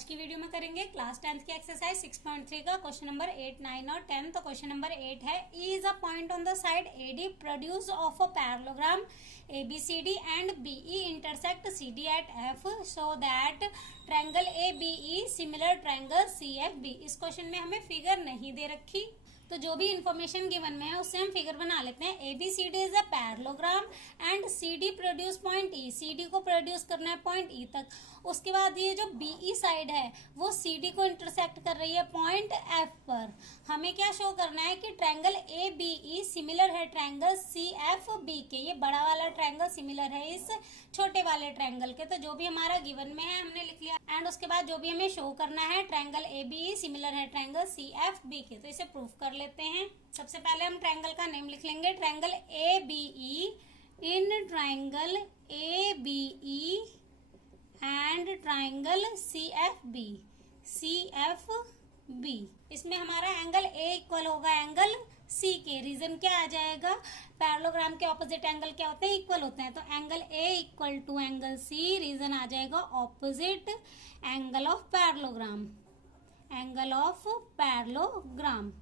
आज की वीडियो में करेंगे क्लास 10th की एक्सरसाइज 6.3 का क्वेश्चन नंबर 8, 9 और 10। तो क्वेश्चन नंबर 8 है, E is a point on the side AD produced of a parallelogram ABCD and BE intersect CD at F so that triangle ABE similar triangle CFB। इस question में हमें figure नहीं दे रखी, तो जो भी इंफॉर्मेशन गिवन में है उससे हम फिगर बना लेते हैं। ABCD is a parallelogram and CD produce point E, CD को प्रोड्यूस करना है पॉइंट E तक। उसके बाद ये जो BE साइड है वो CD को इंटरसेक्ट कर रही है पॉइंट F पर। हमें क्या शो करना है कि ट्रायंगल ABE सिमिलर है ट्रायंगल CFB के। ये बड़ा वाला ट्रायंगल सिमिलर है इस छोटे वाले ट्रायंगल के। तो जो भी हमारा गिवन में है हमने लिख लिया, एंड उसके बाद जो भी हमें शो करना है ट्रायंगल ABE सिमिलर है ट्रायंगल CFB के। तो इसे प्रूफ कर लेते हैं। सबसे पहले हम ट्रायंगल का नेम लिख लेंगे, triangle ABE। In triangle ABE and triangle CFB। इसमें हमारा एंगल A इक्वल होगा एंगल C के। रीजन क्या आ जाएगा, पैरेललोग्राम के ऑपोजिट एंगल क्या होते हैं, इक्वल होते हैं। तो angle A equal to angle C, reason आ जाएगा opposite angle of parallelogram, angle of parallelogram.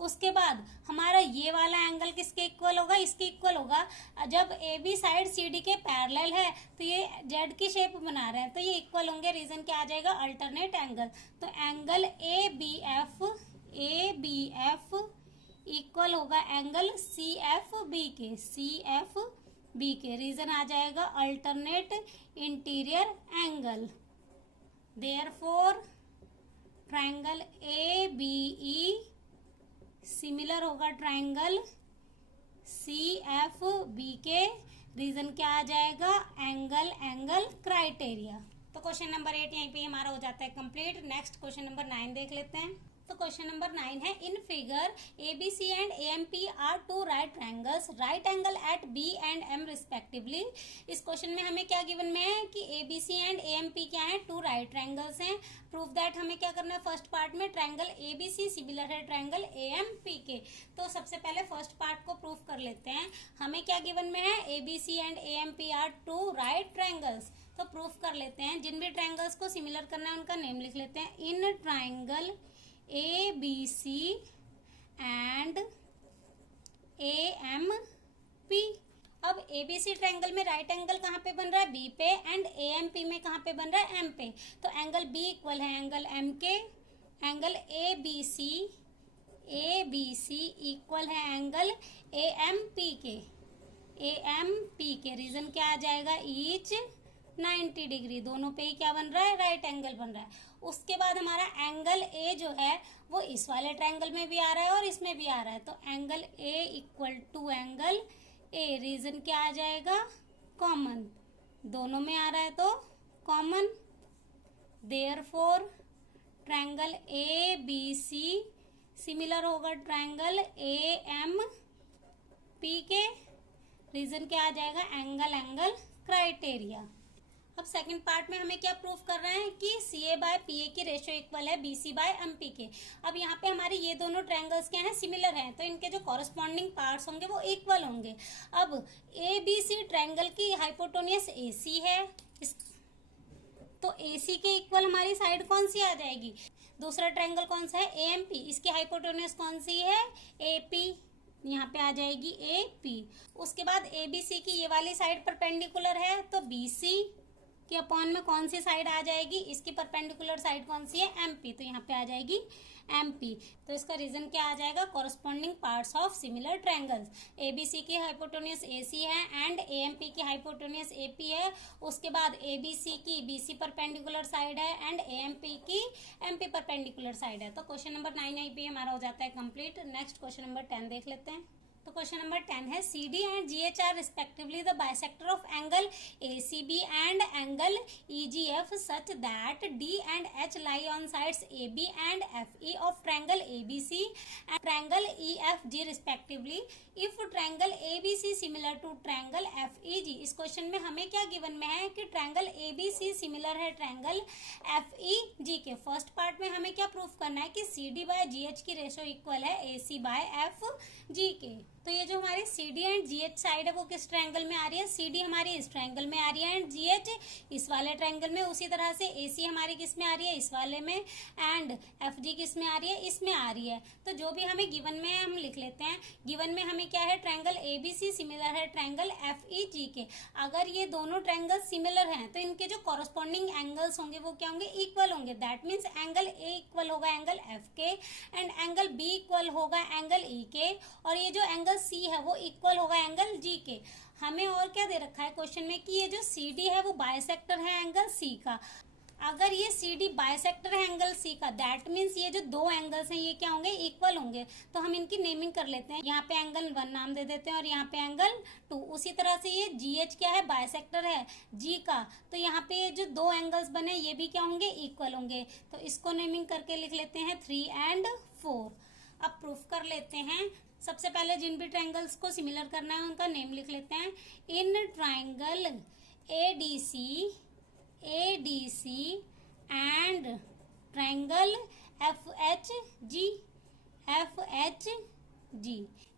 उसके बाद हमारा ये वाला एंगल किसके इक्वल होगा, इसके इक्वल होगा। जब AB साइड CD के पैरेलल है तो ये Z की शेप बना रहे हैं, तो ये इक्वल होंगे। रीजन क्या आ जाएगा, अल्टरनेट एंगल। तो एंगल ABF इक्वल होगा एंगल CFB के। रीजन आ जाएगा alternate interior angle. Therefore triangle ABE similar होगा ट्रायंगल CFB के। रीजन क्या आ जाएगा, एंगल क्राइटेरिया। तो क्वेश्चन नंबर 8 यहीं पे हमारा हो जाता है कंप्लीट। नेक्स्ट क्वेश्चन नंबर 9 देख लेते हैं। तो क्वेश्चन नंबर 9 है, in figure ABC and AMP are two right triangles, right angle at B and M respectively. इस क्वेश्चन में हमें क्या गिवन में है कि ABC एंड AMP क्या है, टू राइट ट्रायंगल्स हैं। प्रूफ दैट हमें क्या करना है, फर्स्ट पार्ट में ट्रायंगल ABC सिमिलर है ट्रायंगल AMP के। तो सबसे पहले फर्स्ट पार्ट को प्रूफ कर लेते हैं। हमें क्या गिवन में है, ABC and AMP are two right triangles. तो प्रूफ कर लेते हैं। जिन भी ट्रायंगल्स को सिमिलर करना है उनका नेम लिख लेते हैं। In triangle ABC and AMP। अब ABC ट्रायंगल में राइट एंगल कहाँ पे बन रहा है, B पे, एंड AMP में कहाँ पे बन रहा है, M पे। तो एंगल B इक्वल है एंगल M के। एंगल ABC इक्वल है एंगल AMP के। रीजन क्या आ जाएगा, ईच 90 डिग्री। दोनों पे ही क्या बन रहा है, राइट एंगल बन रहा है। उसके बाद हमारा एंगल A जो है वो इस वाले ट्रायंगल में भी आ रहा है और इसमें भी आ रहा है। तो angle A equal to angle A। Reason क्या आ जाएगा, कॉमन। दोनों में आ रहा है तो common. Therefore triangle ABC similar होगा ट्रायंगल AMP के। रीजन क्या आ जाएगा, एंगल क्राइटेरिया। अब सेकंड पार्ट में हमें क्या प्रूफ कर रहे हैं कि CA बाय PA की रेशियो इक्वल है BC बाय MP के। अब यहाँ पे हमारे ये दोनों ट्रायंगल्स क्या हैं, सिमिलर हैं, तो इनके जो कॉरेस्पॉन्डिंग पार्ट्स होंगे वो इक्वल होंगे। अब ABC ट्रायंगल की हाइपोटेन्यूज AC है, तो AC के इक्वल हमारी साइड कौन सी आ जाएगी। दूसरा ट्रायंगल कौन सा है, AMP। इसकी हाइपोटेन्यूज कौन सी है, AP। यहाँ पे आ जाएगी AP। उसके बाद ABC की ये वाली साइड परपेंडिकुलर है, तो BC के अपॉन में कौन सी साइड आ जाएगी, इसकी परपेंडिकुलर साइड कौन सी है, MP। तो यहाँ पे आ जाएगी MP। तो इसका रीजन क्या आ जाएगा, corresponding parts of similar triangles. ABC की हाइपोटेन्यूज AC है एंड AMP की हाइपोटेन्यूज AP है। उसके बाद ABC की BC परपेंडिकुलर साइड है एंड AMP की MP परपेंडिकुलर साइड है। तो क्वेश्चन नंबर 9 यहीं पे हमारा हो जाता है कंप्लीट। नेक्स्ट क्वेश्चन नंबर 10 देख लेते हैं। तो क्वेश्चन नंबर 10 है, CD and GH are respectively the bisector of angle ACB and angle EGF such that D and H lie on sides AB and FE of triangle ABC and triangle EFG respectively. If triangle ABC similar to triangle FEG। इस question में हमें क्या given में है कि triangle ABC similar है triangle FEG के। First part में हमें क्या प्रूफ करना है कि CD बाय GH की रेशियो इक्वल है AC बाय FG के। तो ये जो हमारी C D and G H side है वो किस ट्रायंगल में आ रही है, सी डी हमारी इस ट्रायंगल में आ रही है एंड जी एच इस वाले ट्रायंगल में। उसी तरह से ए सी हमारी किस में आ रही है, इस वाले में, एंड एफ जी किस में आ रही है, इसमें आ रही है। तो जो भी हमें गिवन में हम लिख लेते हैं। गिवन में हमें क्या है, triangle A B C similar है ट्रायंगल एफ ई जी के। अगर ये दोनों ट्रायंगल सिमिलर हैं तो इनके जो कॉरस्पॉन्डिंग एंगल्स होंगे वो क्या होंगे, इक्वल होंगे। That means angle A equal होगा एंगल एफ के एंड एंगल बी इक्वल होगा एंगल ई के, और ये जो एंगल सी है वो इक्वल होगा एंगल जी के। हमें और क्या दे रखा है क्वेश्चन में कि ये जो सी डी है वो बाइसेक्टर है एंगल सी का। अगर ये सी डी बाइसेक्टर है एंगल सी का, दैट मीन्स ये जो दो एंगल्स हैं ये क्या होंगे, इक्वल होंगे। तो हम इनकी नेमिंग कर लेते हैं। यहाँ पे एंगल 1 नाम दे देते हैं और यहाँ पे एंगल 2। उसी तरह से ये जी एच क्या है, बाइसेक्टर है जी का, तो यहाँ पे ये जो दो एंगल्स बने ये भी क्या होंगे, इक्वल होंगे। तो इसको नेमिंग करके लिख लेते हैं 3 and 4। अब प्रूफ कर लेते हैं। सबसे पहले जिन भी ट्रायंगल्स को सिमिलर करना है उनका नेम लिख लेते हैं। In triangle ADC and triangle FHG।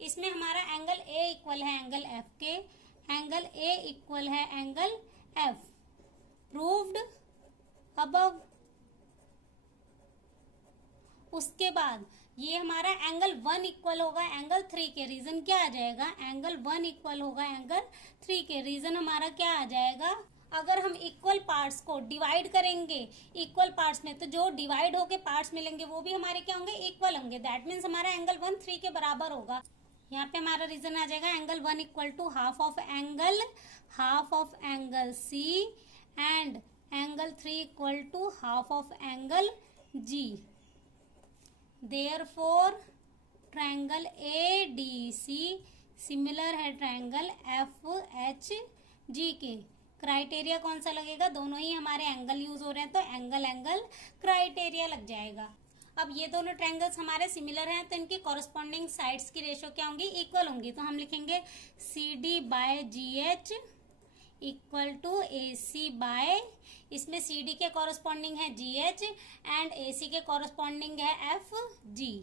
इसमें हमारा एंगल A इक्वल है एंगल F के, एंगल A इक्वल है एंगल F। Proved above. उसके बाद ये हमारा एंगल 1 इक्वल होगा एंगल 3 के। रीजन क्या आ जाएगा, एंगल 1 इक्वल होगा एंगल 3 के। रीजन हमारा क्या आ जाएगा, अगर हम इक्वल पार्ट्स को डिवाइड करेंगे इक्वल पार्ट्स में, तो जो डिवाइड होके पार्ट्स मिलेंगे वो भी हमारे क्या होंगे, इक्वल होंगे। दैट मीन्स हमारा एंगल 1 3 के बराबर होगा। यहाँ पे हमारा रीजन आ जाएगा angle 1 equal to half of angle C and angle 3 equal to half of angle G. Therefore triangle ADC similar है ट्रायंगल FHG के। क्राइटेरिया कौन सा लगेगा, दोनों ही हमारे एंगल यूज हो रहे हैं तो एंगल क्राइटेरिया लग जाएगा। अब ये दोनों ट्रायंगल्स हमारे सिमिलर हैं तो इनकी कॉरस्पॉन्डिंग साइड्स की रेशियो क्या होंगी, इक्वल होंगी। तो हम लिखेंगे CD by GH equal to AC by, इसमें CD के कॉरस्पॉन्डिंग है GH एंड AC के कॉरस्पॉन्डिंग है FG।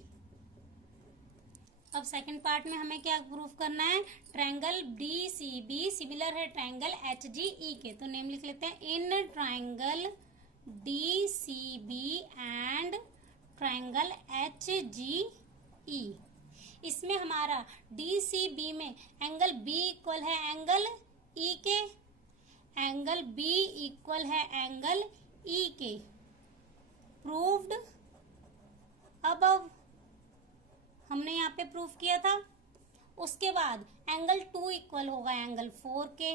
अब सेकंड पार्ट में हमें क्या प्रूफ करना है, ट्रायंगल DCB सिमिलर है ट्रायंगल HGE के। तो नेम लिख लेते हैं। In triangle DCB and triangle HGE। इसमें हमारा DCB में एंगल B इक्वल है एंगल E के, एंगल B इक्वल है एंगल E के। प्रूव्ड अबव, हमने यहाँ पे प्रूफ किया था। उसके बाद एंगल 2 इक्वल होगा एंगल 4 के।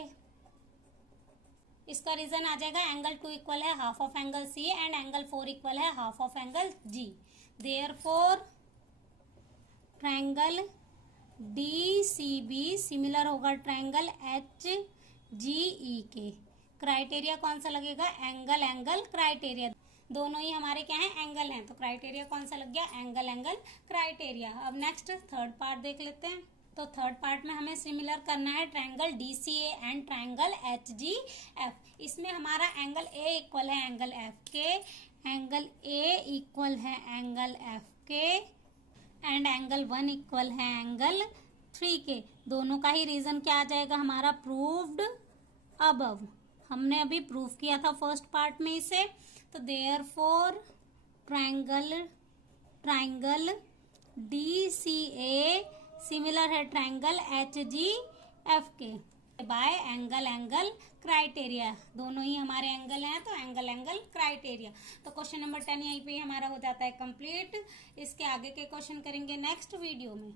इसका रीजन आ जाएगा एंगल 2 इक्वल है half of angle C and angle 4 equal है half of angle G। Therefore triangle DCB similar होगा ट्रायंगल HGE के। क्राइटेरिया कौन सा लगेगा, एंगल क्राइटेरिया। दोनों ही हमारे क्या हैं, एंगल हैं, तो क्राइटेरिया कौन सा लग गया, एंगल क्राइटेरिया। अब नेक्स्ट थर्ड पार्ट देख लेते हैं। तो थर्ड पार्ट में हमें सिमिलर करना है triangle DCA and triangle HGF। इसमें हमारा एंगल A इक्वल है एंगल F के, एंगल A इक्वल है एंगल F के एंड एंगल 1 इक्वल है एंगल 3 के। दोनों का ही रीजन क्या आ जाएगा हमारा, प्रूव्ड अबव। हमने अभी प्रूफ किया था फर्स्ट पार्ट में इसे। तो देयरफॉर ट्रायंगल DCA सिमिलर है ट्रायंगल HGF के बाय एंगल क्राइटेरिया। दोनों ही हमारे एंगल हैं तो एंगल क्राइटेरिया। तो क्वेश्चन नंबर 10 यहीं पे हमारा हो जाता है कंप्लीट। इसके आगे के क्वेश्चन करेंगे नेक्स्ट वीडियो में।